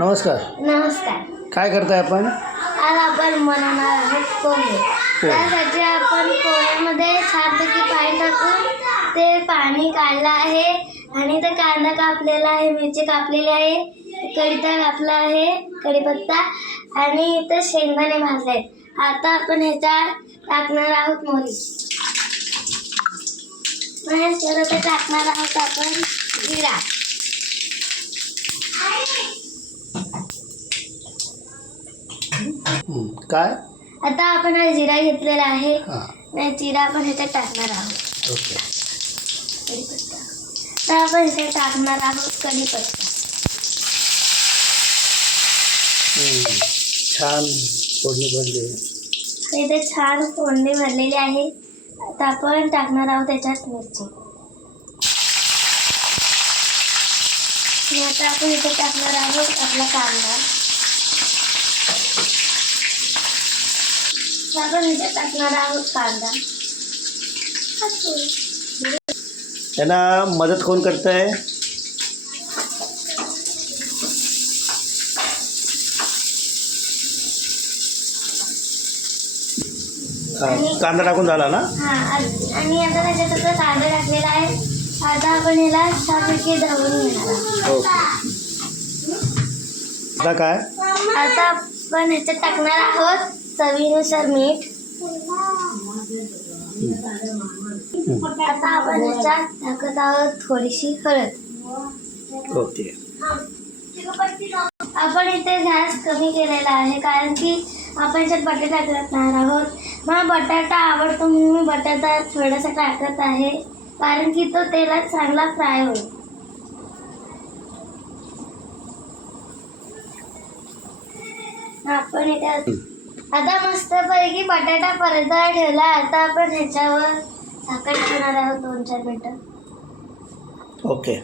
नमस्कार. नमस्कार. काय करताय आपण? आज आपण बनवणार आहोत पोहे. त्यासाठी आपण पोह्यामध्ये छानपैकी पाणी टाकून ते पाणी काढलं आहे आणि ते कांदा कापलेला आहे, मिरची कापलेली आहे, कढीपत्ता कापला आहे, कढीपत्ता आणि इथं शेंगदाणे भाजले आहेत. आता आपण ह्याच्यात टाकणार आहोत मोहरी. ते टाकणार आहोत आपण जिरा. काय? आता आपण हा जिरा घेतलेला आहे. हां. जिरा आपण ह्याच्यात टाकणार आहोत. ओके. कढीपत्ता. तर आपण ह्याच्यात टाकणार आहोत कढीपत्ता. छान फोडणी पडली. इथे छान फोडणी भरलेली आहे. आता आपण टाकणार आहोत त्याच्यात मिरची. आणि आता आपण इथे टाकणार आहोत आपला कांदा. आपण इथे टाकणार आहोत कांदा. त्यांना मदत कोण करतंय? कांदा टाकून झाला ना? आणि आता त्याच्यात आपला कांदा टाकलेला आहे. आता आपण याला छानपैकी ढवळून घेणार आहोत. आता काय? आता आपण ह्याच्यात टाकणार आहोत चवीनुसार मीठ. आता आपण ह्याच्यात टाकत आहोत थोडीशी हळद. ओके. आपण इथे गॅस कमी केलेला आहे कारण की आपण ह्याच्यात बटाटा टाकणार आहोत. मला बटाटा आवडतो म्हणून मी बटाटा थोडासा टाकत आहे कारण की तो तेलात चांगला फ्राय होईल. आपण इथे आता मस्तपैकी बटाटा परतला ठेवला. आता आपण ह्याच्यावर झाकण ठेवणार आहोत 2-4 मिनिटं. ओके.